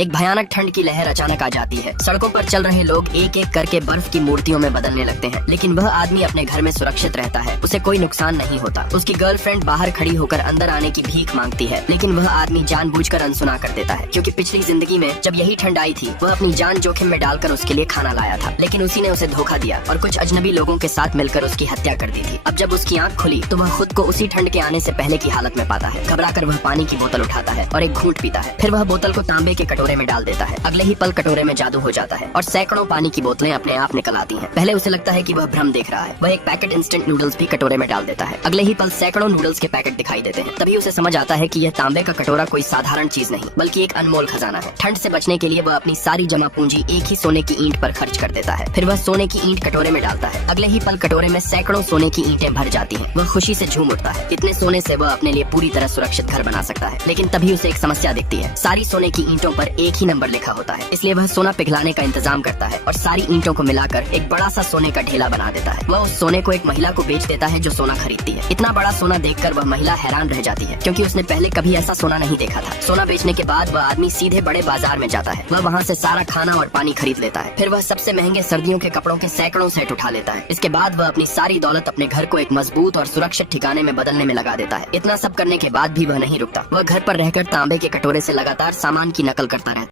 एक भयानक ठंड की लहर अचानक आ जाती है। सड़कों पर चल रहे लोग एक एक करके बर्फ की मूर्तियों में बदलने लगते हैं, लेकिन वह आदमी अपने घर में सुरक्षित रहता है। उसे कोई नुकसान नहीं होता। उसकी गर्लफ्रेंड बाहर खड़ी होकर अंदर आने की भीख मांगती है, लेकिन वह आदमी जानबूझकर अनसुना कर देता है, क्योंकि पिछली जिंदगी में जब यही ठंड आई थी वह अपनी जान जोखिम में डालकर उसके लिए खाना लाया था, लेकिन उसी ने उसे धोखा दिया और कुछ अजनबी लोगों के साथ मिलकर उसकी हत्या कर दी थी। अब जब उसकी आंख खुली तो वह खुद को उसी ठंड के आने से पहले की हालत में पाता है। घबराकर वह पानी की बोतल उठाता है और एक घूंट पीता है। फिर वह बोतल को तांबे के कटोरे में डाल देता है। अगले ही पल कटोरे में जादू हो जाता है और सैकड़ों पानी की बोतलें अपने आप निकल आती हैं। पहले उसे लगता है कि वह भ्रम देख रहा है। वह एक पैकेट इंस्टेंट नूडल्स भी कटोरे में डाल देता है। अगले ही पल सैकड़ों नूडल्स के पैकेट दिखाई देते हैं। तभी उसे समझ आता है कि यह तांबे का कटोरा कोई साधारण चीज नहीं बल्कि एक अनमोल खजाना है। ठंड से बचने के लिए वह अपनी सारी जमा पूंजी एक ही सोने की ईंट पर खर्च कर देता है। फिर वह सोने की ईंट कटोरे में डालता है। अगले ही पल कटोरे में सैकड़ों सोने की ईंटें भर जाती हैं। वह खुशी से झूम उठता है। इतने सोने से वह अपने लिए पूरी तरह सुरक्षित घर बना सकता है। लेकिन तभी उसे एक समस्या दिखती है। सारी सोने की ईंटों पर एक ही नंबर लिखा होता है, इसलिए वह सोना पिघलाने का इंतजाम करता है और सारी ईंटों को मिलाकर एक बड़ा सा सोने का ढेला बना देता है। वह उस सोने को एक महिला को बेच देता है जो सोना खरीदती है। इतना बड़ा सोना देखकर वह महिला हैरान रह जाती है, क्योंकि उसने पहले कभी ऐसा सोना नहीं देखा था। सोना बेचने के बाद वह आदमी सीधे बड़े बाजार में जाता है। वह वहाँ से सारा खाना और पानी खरीद लेता है। फिर वह सबसे महंगे सर्दियों के कपड़ों के सैकड़ों सेट उठा लेता है। इसके बाद वह अपनी सारी दौलत अपने घर को एक मजबूत और सुरक्षित ठिकाने में बदलने में लगा देता है। इतना सब करने के बाद भी वह नहीं रुकता। वह घर पर रहकर तांबे के कटोरे से लगातार सामान की नकल करता रहता है।